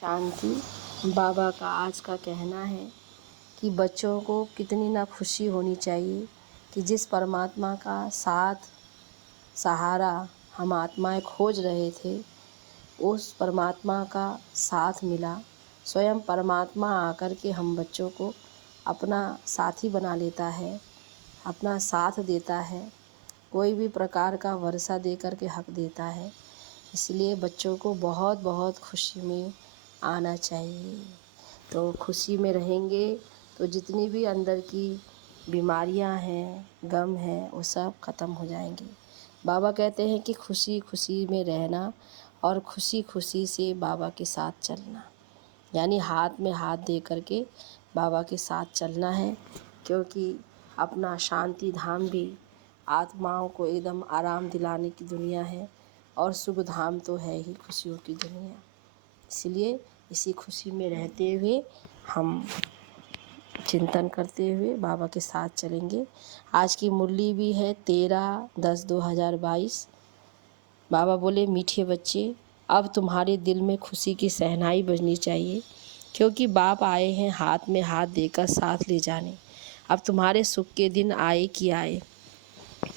शांति। बाबा का आज का कहना है कि बच्चों को कितनी ना खुशी होनी चाहिए कि जिस परमात्मा का साथ सहारा हम आत्माएं खोज रहे थे, उस परमात्मा का साथ मिला। स्वयं परमात्मा आकर के हम बच्चों को अपना साथी बना लेता है, अपना साथ देता है, कोई भी प्रकार का वर्षा दे कर के हक देता है। इसलिए बच्चों को बहुत बहुत खुशी में आना चाहिए। तो खुशी में रहेंगे तो जितनी भी अंदर की बीमारियां हैं, गम है, वो सब ख़त्म हो जाएंगे। बाबा कहते हैं कि खुशी खुशी में रहना और खुशी खुशी से बाबा के साथ चलना, यानी हाथ में हाथ दे करके बाबा के साथ चलना है। क्योंकि अपना शांति धाम भी आत्माओं को एकदम आराम दिलाने की दुनिया है और सुख धाम तो है ही खुशियों की दुनिया। इसलिए इसी खुशी में रहते हुए हम चिंतन करते हुए बाबा के साथ चलेंगे। आज की मुरली भी है 13/10/2022। बाबा बोले, मीठे बच्चे, अब तुम्हारे दिल में खुशी की शहनाई बजनी चाहिए, क्योंकि बाप आए हैं हाथ में हाथ देकर साथ ले जाने। अब तुम्हारे सुख के दिन आए कि आए।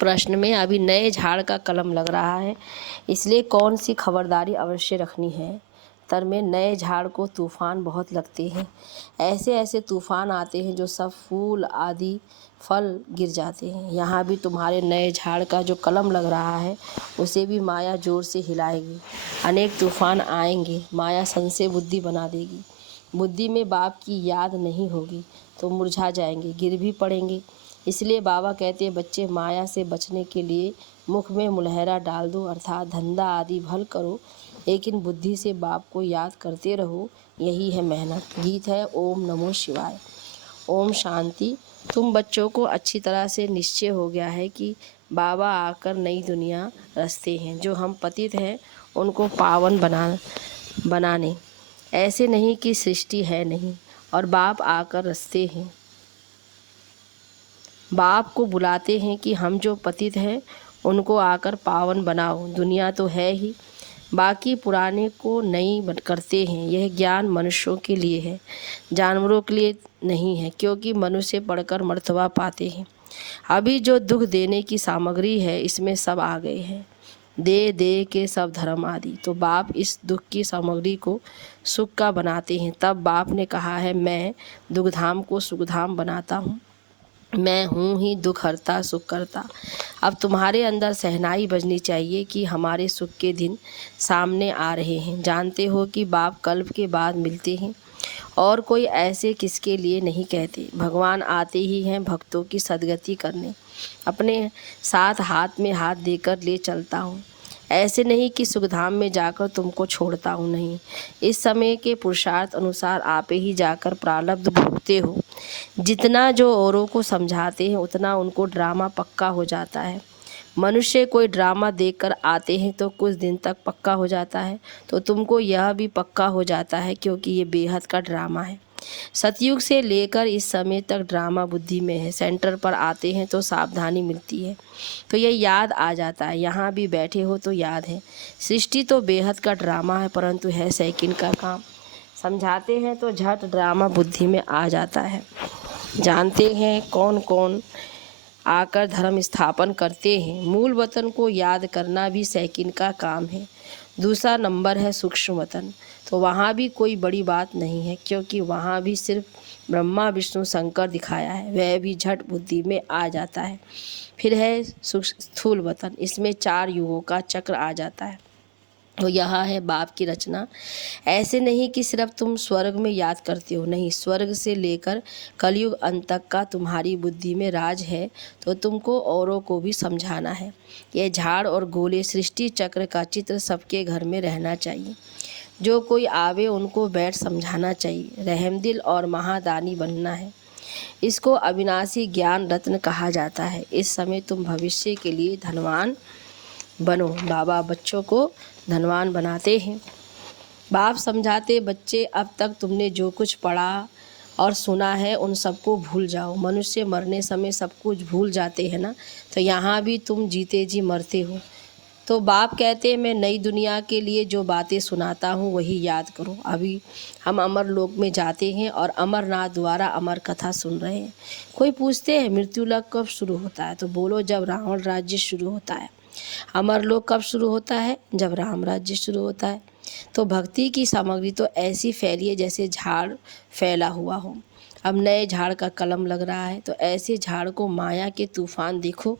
प्रश्न में अभी नए झाड़ का कलम लग रहा है, इसलिए कौन सी खबरदारी अवश्य रखनी है। तर में नए झाड़ को तूफ़ान बहुत लगते हैं। ऐसे ऐसे तूफ़ान आते हैं जो सब फूल आदि फल गिर जाते हैं। यहाँ भी तुम्हारे नए झाड़ का जो कलम लग रहा है, उसे भी माया ज़ोर से हिलाएगी। अनेक तूफ़ान आएंगे, माया संशय बुद्धि बना देगी। बुद्धि में बाप की याद नहीं होगी तो मुरझा जाएंगे, गिर भी पड़ेंगे। इसलिए बाबा कहते हैं, बच्चे, माया से बचने के लिए मुख में मुलहरा डाल दो, अर्थात धंधा आदि भल करो, लेकिन बुद्धि से बाप को याद करते रहो। यही है मेहनत। गीत है ओम नमो शिवाय। ओम शांति। तुम बच्चों को अच्छी तरह से निश्चय हो गया है कि बाबा आकर नई दुनिया रचते हैं। जो हम पतित हैं उनको पावन बनाने, ऐसे नहीं कि सृष्टि है नहीं और बाप आकर रचते हैं। बाप को बुलाते हैं कि हम जो पतित हैं उनको आकर पावन बनाओ। दुनिया तो है ही, बाकी पुराने को नई करते हैं। यह ज्ञान मनुष्यों के लिए है, जानवरों के लिए नहीं है, क्योंकि मनुष्य पढ़कर मर्तबा पाते हैं। अभी जो दुख देने की सामग्री है, इसमें सब आ गए हैं, दे दे के सब धर्म आदि। तो बाप इस दुख की सामग्री को सुख का बनाते हैं। तब बाप ने कहा है, मैं दुखधाम को सुखधाम बनाता हूँ, मैं हूँ ही दुख हरता सुख करता। अब तुम्हारे अंदर सहनाई बजनी चाहिए कि हमारे सुख के दिन सामने आ रहे हैं। जानते हो कि बाप कल्प के बाद मिलते हैं और कोई ऐसे किसके लिए नहीं कहते। भगवान आते ही हैं भक्तों की सद्गति करने। अपने साथ हाथ में हाथ देकर ले चलता हूँ, ऐसे नहीं कि सुखधाम में जाकर तुमको छोड़ता हूँ, नहीं। इस समय के पुरुषार्थ अनुसार आप ही जाकर प्रारब्ध भोगते हो। जितना जो औरों को समझाते हैं उतना उनको ड्रामा पक्का हो जाता है। मनुष्य कोई ड्रामा देखकर आते हैं तो कुछ दिन तक पक्का हो जाता है, तो तुमको यह भी पक्का हो जाता है, क्योंकि ये बेहद का ड्रामा है। सतयुग से लेकर इस समय तक ड्रामा बुद्धि में है। सेंटर पर आते हैं तो सावधानी मिलती है, तो ये याद आ जाता है। यहाँ भी बैठे हो तो याद है। सृष्टि तो बेहद का ड्रामा है, परंतु है सेकंड का काम। समझाते हैं तो झट ड्रामा बुद्धि में आ जाता है। जानते हैं कौन कौन आकर धर्म स्थापन करते हैं। मूल वतन को याद करना भी सेकंड का काम है। दूसरा नंबर है सूक्ष्म वतन, तो वहाँ भी कोई बड़ी बात नहीं है, क्योंकि वहाँ भी सिर्फ ब्रह्मा विष्णु शंकर दिखाया है, वह भी झट बुद्धि में आ जाता है। फिर है स्थूल वतन, इसमें 4 युगों का चक्र आ जाता है। तो यह है बाप की रचना। ऐसे नहीं कि सिर्फ तुम स्वर्ग में याद करते हो, नहीं, स्वर्ग से लेकर कलयुग अंत तक का तुम्हारी बुद्धि में राज है, तो तुमको औरों को भी समझाना है। ये झाड़ और गोले सृष्टि चक्र का चित्र सबके घर में रहना चाहिए। जो कोई आवे उनको बैठ समझाना चाहिए। रहमदिल और महादानी बनना है। इसको अविनाशी ज्ञान रत्न कहा जाता है। इस समय तुम भविष्य के लिए धनवान बनो। बाबा बच्चों को धनवान बनाते हैं। बाप समझाते, बच्चे, अब तक तुमने जो कुछ पढ़ा और सुना है उन सबको भूल जाओ। मनुष्य मरने समय सब कुछ भूल जाते हैं ना, तो यहाँ भी तुम जीते जी मरते हो। तो बाप कहते हैं, मैं नई दुनिया के लिए जो बातें सुनाता हूँ वही याद करो। अभी हम अमर लोक में जाते हैं और अमरनाथ द्वारा अमर कथा सुन रहे हैं। कोई पूछते हैं मृत्यु लोक कब शुरू होता है, तो बोलो जब रावण राज्य शुरू होता है। अमर लोक कब शुरू होता है, जब राम राज्य शुरू होता है। तो भक्ति की सामग्री तो ऐसी फैली है जैसे झाड़ फैला हुआ हो। अब नए झाड़ का कलम लग रहा है, तो ऐसे झाड़ को माया के तूफान देखो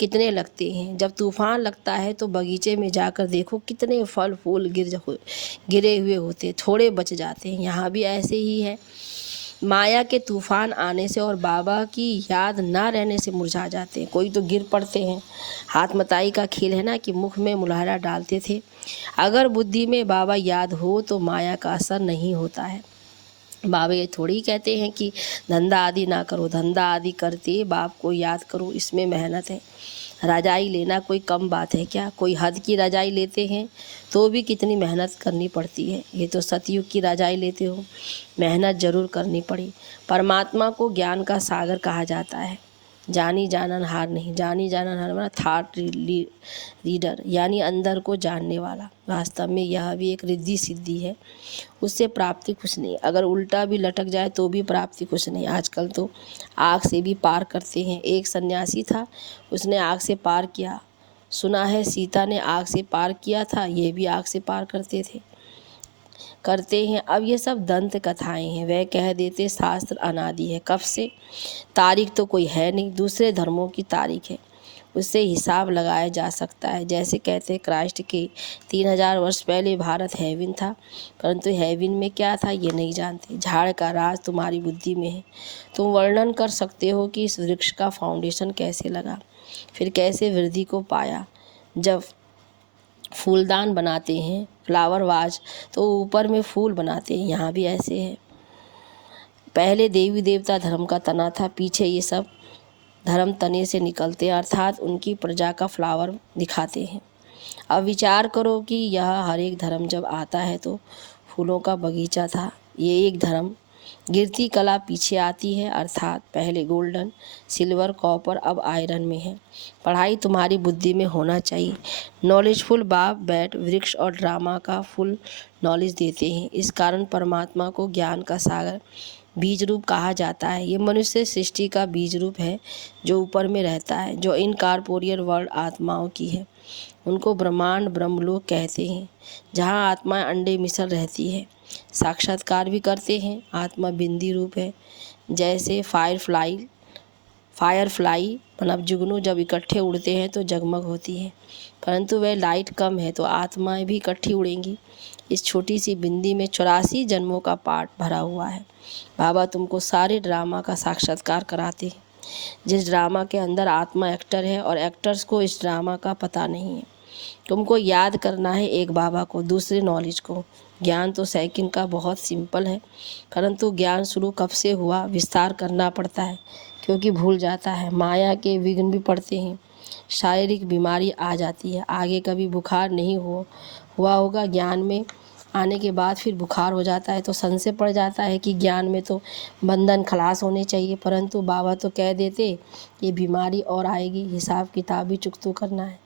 कितने लगते हैं। जब तूफान लगता है तो बगीचे में जाकर देखो कितने फल फूल गिरे हुए होते, थोड़े बच जाते हैं। यहाँ भी ऐसे ही है, माया के तूफान आने से और बाबा की याद ना रहने से मुरझा जाते हैं। कोई तो गिर पड़ते हैं। हाथ मताई का खेल है ना, कि मुख में मुलहरा डालते थे। अगर बुद्धि में बाबा याद हो तो माया का असर नहीं होता है। बाबा ये थोड़ी कहते हैं कि धंधा आदि ना करो, धंधा आदि करते बाप को याद करो, इसमें मेहनत है। रजाई लेना कोई कम बात है क्या? कोई हद की रजाई लेते हैं तो भी कितनी मेहनत करनी पड़ती है। ये तो सतयुग की रजाई लेते हो, मेहनत ज़रूर करनी पड़ी। परमात्मा को ज्ञान का सागर कहा जाता है। जानी जाननहार नहीं, जानी जाननहार मतलब थॉट रीडर, यानी अंदर को जानने वाला। वास्तव में यह भी एक रिद्धि सिद्धि है, उससे प्राप्ति कुछ नहीं। अगर उल्टा भी लटक जाए तो भी प्राप्ति कुछ नहीं। आजकल तो आग से भी पार करते हैं। एक सन्यासी था, उसने आग से पार किया। सुना है सीता ने आग से पार किया था, ये भी आग से पार करते हैं। अब ये सब दंत कथाएं हैं। वह कह देते शास्त्र अनादि है, कब से? तारीख तो कोई है नहीं, दूसरे धर्मों की तारीख है, उससे हिसाब लगाया जा सकता है। जैसे कहते हैं क्राइस्ट के 3000 वर्ष पहले भारत हेवन था, परंतु हेवन में क्या था ये नहीं जानते। झाड़ का राज तुम्हारी बुद्धि में है। तुम वर्णन कर सकते हो कि इस वृक्ष का फाउंडेशन कैसे लगा, फिर कैसे वृद्धि को पाया। जब फूलदान बनाते हैं, फ्लावर वाज, तो ऊपर में फूल बनाते हैं। यहाँ भी ऐसे है। पहले देवी देवता धर्म का तना था, पीछे ये सब धर्म तने से निकलते हैं, अर्थात उनकी प्रजा का फ्लावर दिखाते हैं। अब विचार करो कि यह हर एक धर्म जब आता है तो फूलों का बगीचा था। ये एक धर्म गिरती कला पीछे आती है, अर्थात पहले गोल्डन, सिल्वर, कॉपर, अब आयरन में है। पढ़ाई तुम्हारी बुद्धि में होना चाहिए। नॉलेजफुल बाप बैठ वृक्ष और ड्रामा का फुल नॉलेज देते हैं। इस कारण परमात्मा को ज्ञान का सागर बीज रूप कहा जाता है। ये मनुष्य सृष्टि का बीज रूप है जो ऊपर में रहता है, जो इनकॉर्पोरियल वर्ल्ड आत्माओं की है। उनको ब्रह्मांड ब्रह्मलोक कहते हैं, जहाँ आत्मा अंडे मिसल रहती है। साक्षात्कार भी करते हैं। आत्मा बिंदी रूप है। जैसे फायर फ्लाई मतलब जुगनू जब इकट्ठे उड़ते हैं तो जगमग होती है, परंतु वह लाइट कम है तो आत्माएं भी इकट्ठी उड़ेंगी। इस छोटी सी बिंदी में 84 जन्मों का पाठ भरा हुआ है। बाबा तुमको सारे ड्रामा का साक्षात्कार कराते हैं। जिस ड्रामा के अंदर आत्मा एक्टर है और एक्टर्स को इस ड्रामा का पता नहीं है। तुमको याद करना है एक बाबा को, दूसरे नॉलेज को। ज्ञान तो सेकंड का बहुत सिंपल है, परंतु ज्ञान शुरू कब से हुआ विस्तार करना पड़ता है, क्योंकि भूल जाता है। माया के विघ्न भी पड़ते हैं, शारीरिक बीमारी आ जाती है। आगे कभी बुखार नहीं हुआ होगा, ज्ञान में आने के बाद फिर बुखार हो जाता है तो संशय पड़ जाता है कि ज्ञान में तो बंधन खलास होने चाहिए, परंतु बाबा तो कह देते ये बीमारी और आएगी, हिसाब किताब भी चुकतो करना है।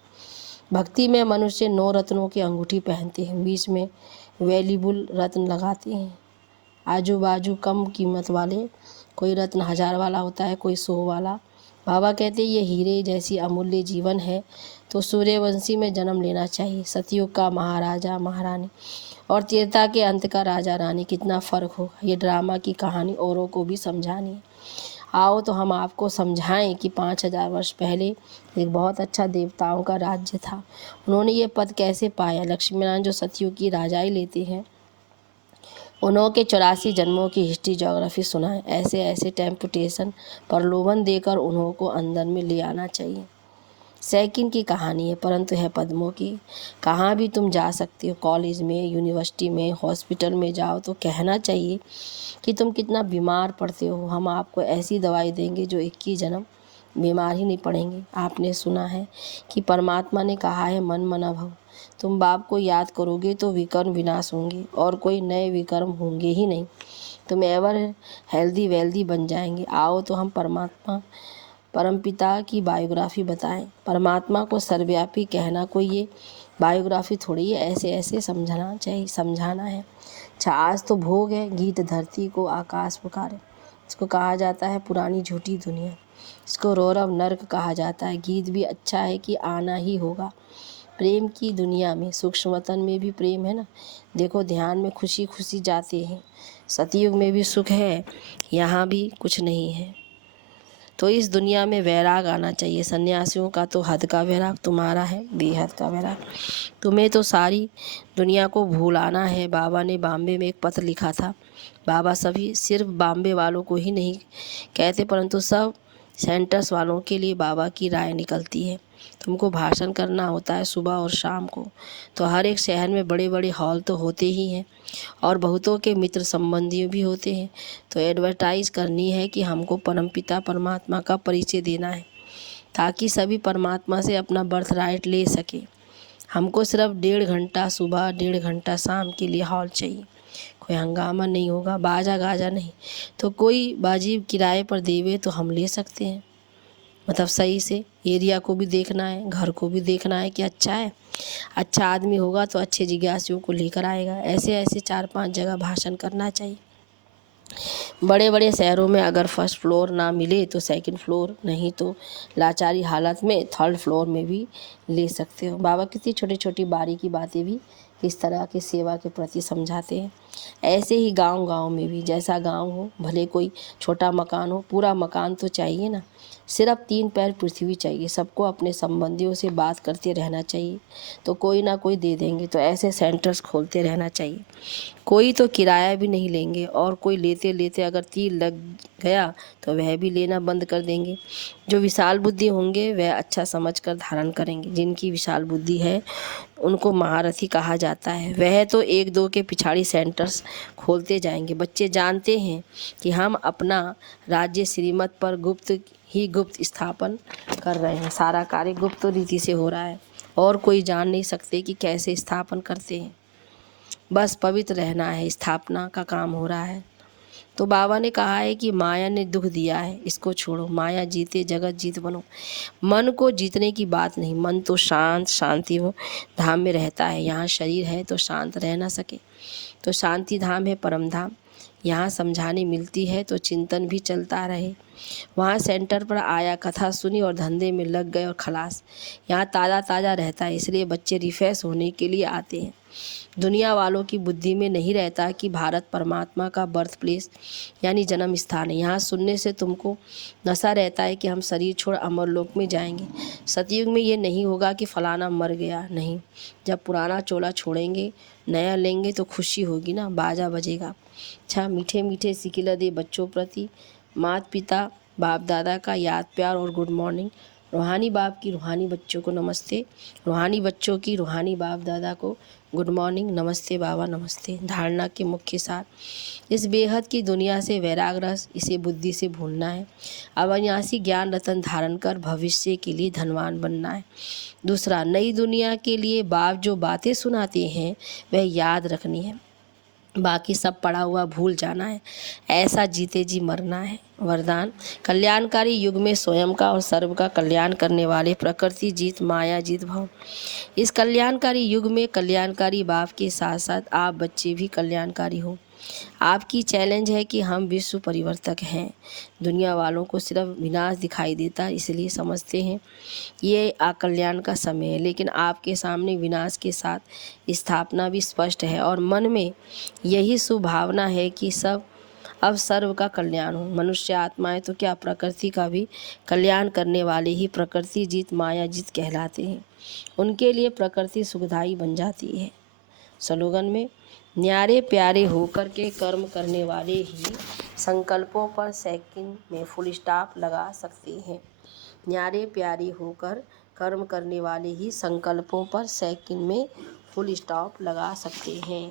भक्ति में मनुष्य 9 रत्नों की अंगूठी पहनते हैं, बीच में वैल्यूबल रत्न लगाते हैं। आजू बाजू कम कीमत वाले, कोई रत्न 1000 वाला होता है, कोई 100 वाला। बाबा कहते ये हीरे जैसी अमूल्य जीवन है तो सूर्यवंशी में जन्म लेना चाहिए। सतयुग का महाराजा महारानी और त्रेता के अंत का राजा रानी, कितना फ़र्क होगा। ये ड्रामा की कहानी औरों को भी समझानी है। आओ तो हम आपको समझाएं कि 5000 वर्ष पहले एक बहुत अच्छा देवताओं का राज्य था। उन्होंने ये पद कैसे पाया। लक्ष्मी नारायण जो सतयुग की राजाई लेते हैं, उन्हों के 84 जन्मों की हिस्ट्री ज्योग्राफी सुनाएं। ऐसे ऐसे टेम्पटेशन प्रलोभन देकर उन्हों को अंदर में ले आना चाहिए। सेकंड की कहानी है, परंतु है पद्मों की। कहाँ भी तुम जा सकते हो, कॉलेज में, यूनिवर्सिटी में, हॉस्पिटल में जाओ तो कहना चाहिए कि तुम कितना बीमार पड़ते हो। हम आपको ऐसी दवाई देंगे जो 21 जन्म बीमार ही नहीं पड़ेंगे। आपने सुना है कि परमात्मा ने कहा है मन मना भव। तुम बाप को याद करोगे तो विकर्म विनाश होंगे और कोई नए विकर्म होंगे ही नहीं। तुम एवर हेल्दी वेल्दी बन जाएंगे। आओ तो हम परमात्मा परमपिता की बायोग्राफी बताएं। परमात्मा को सर्वव्यापी कहना कोई ये बायोग्राफी थोड़ी है, ऐसे ऐसे समझना चाहिए, समझाना है। अच्छा, आज तो भोग है, गीत धरती को आकाश पुकारे। इसको कहा जाता है पुरानी झूठी दुनिया। इसको रौरव नर्क कहा जाता है। गीत भी अच्छा है कि आना ही होगा। प्रेम की दुनिया में, सूक्ष्म वतन में भी प्रेम है ना। देखो ध्यान में खुशी खुशी जाते हैं। सतयुग में भी सुख है, यहाँ भी कुछ नहीं है। तो इस दुनिया में वैराग आना चाहिए। सन्यासियों का तो हद का वैराग, तुम्हारा है बेहद का वैराग। तुम्हें तो सारी दुनिया को भूलाना है। बाबा ने बॉम्बे में एक पत्र लिखा था। बाबा सभी सिर्फ बॉम्बे वालों को ही नहीं कहते, परंतु सब सेंटर्स वालों के लिए बाबा की राय निकलती है। तुमको भाषण करना होता है सुबह और शाम को। तो हर एक शहर में बड़े बड़े हॉल तो होते ही हैं और बहुतों के मित्र संबंधी भी होते हैं। तो एडवर्टाइज करनी है कि हमको परमपिता परमात्मा का परिचय देना है, ताकि सभी परमात्मा से अपना बर्थ राइट ले सके। हमको सिर्फ 1.5 घंटा सुबह 1.5 घंटा शाम के लिए हॉल चाहिए। कोई हंगामा नहीं होगा, बाजा गाजा नहीं। तो कोई बाजी किराए पर देवे तो हम ले सकते हैं। मतलब सही से एरिया को भी देखना है, घर को भी देखना है कि अच्छा है। अच्छा आदमी होगा तो अच्छे जिज्ञासुओं को लेकर आएगा। ऐसे ऐसे 4-5 जगह भाषण करना चाहिए। बड़े बड़े शहरों में अगर फर्स्ट फ्लोर ना मिले तो सेकंड फ्लोर, नहीं तो लाचारी हालत में थर्ड फ्लोर में भी ले सकते हो। बाबा कितनी छोटी छोटी बारीकी बातें भी इस तरह की सेवा के प्रति समझाते हैं। ऐसे ही गांव गांव में भी, जैसा गांव हो, भले कोई छोटा मकान हो, पूरा मकान तो चाहिए ना। सिर्फ 3 पैर पृथ्वी चाहिए। सबको अपने संबंधियों से बात करते रहना चाहिए, तो कोई ना कोई दे देंगे। तो ऐसे सेंटर्स खोलते रहना चाहिए। कोई तो किराया भी नहीं लेंगे, और कोई लेते लेते अगर तीर लग गया तो वह भी लेना बंद कर देंगे। जो विशाल बुद्धि होंगे वह अच्छा समझकर धारण करेंगे। जिनकी विशाल बुद्धि है उनको महारथी कहा जाता है। वह तो 1-2 के पिछाड़ी सेंटर्स खोलते जाएंगे। बच्चे जानते हैं कि हम अपना राज्य श्रीमत पर गुप्त स्थापन कर रहे हैं। सारा कार्य गुप्त रीति से हो रहा है और कोई जान नहीं सकते कि कैसे स्थापन करते हैं। बस पवित्र रहना है, स्थापना का काम हो रहा है। तो बाबा ने कहा है कि माया ने दुख दिया है, इसको छोड़ो। माया जीते जगत जीत बनो। मन को जीतने की बात नहीं। मन तो शांत शांति धाम में रहता है। यहाँ शरीर है तो शांत रह ना सके, तो शांति धाम है परम धाम। यहाँ समझाने मिलती है तो चिंतन भी चलता रहे। वहाँ सेंटर पर आया, कथा सुनी और धंधे में लग गए और खलास। यहाँ ताज़ा ताज़ा रहता है, इसलिए बच्चे रिफ्रेश होने के लिए आते हैं। दुनिया वालों की बुद्धि में नहीं रहता कि भारत परमात्मा का बर्थ प्लेस यानी जन्म स्थान है। यहाँ सुनने से तुमको नशा रहता है कि हम शरीर छोड़ अमरलोक में जाएंगे। सतयुग में ये नहीं होगा कि फलाना मर गया, नहीं। जब पुराना चोला छोड़ेंगे, नया लेंगे तो खुशी होगी ना, बाजा बजेगा। अच्छा, मीठे मीठे सिकिला दे बच्चों प्रति माता पिता बाप दादा का याद प्यार और गुड मॉर्निंग। रूहानी बाप की रूहानी बच्चों को नमस्ते, रूहानी बच्चों की रूहानी बाप दादा को गुड मॉर्निंग, नमस्ते बाबा नमस्ते। धारणा के मुख्य सार, इस बेहद की दुनिया से वैराग रस, इसे बुद्धि से भूलना है। अविनाशी ज्ञान रतन धारण कर भविष्य के लिए धनवान बनना है। दूसरा, नई दुनिया के लिए बाप जो बातें सुनाते हैं वह याद रखनी है, बाकी सब पड़ा हुआ भूल जाना है। ऐसा जीते जी मरना है। वरदान, कल्याणकारी युग में स्वयं का और सर्व का कल्याण करने वाले प्रकृति जीत माया जीत भव। इस कल्याणकारी युग में कल्याणकारी बाप के साथ साथ आप बच्चे भी कल्याणकारी हो। आपकी चैलेंज है कि हम विश्व परिवर्तक हैं। दुनिया वालों को सिर्फ विनाश दिखाई देता, इसलिए समझते हैं ये अकल्याण का समय है, लेकिन आपके सामने विनाश के साथ स्थापना भी स्पष्ट है। और मन में यही सुभावना है कि सब अब सर्व का कल्याण हो। मनुष्य आत्माएं तो क्या, प्रकृति का भी कल्याण करने वाले ही प्रकृति जीत माया जीत कहलाते हैं। उनके लिए प्रकृति सुखदायी बन जाती है। स्लोगन में, न्यारे प्यारे होकर के कर्म करने वाले ही संकल्पों पर सेकंड में फुल स्टॉप लगा सकते हैं। न्यारे प्यारे होकर कर्म करने वाले ही संकल्पों पर सेकंड में फुल स्टॉप लगा सकते हैं।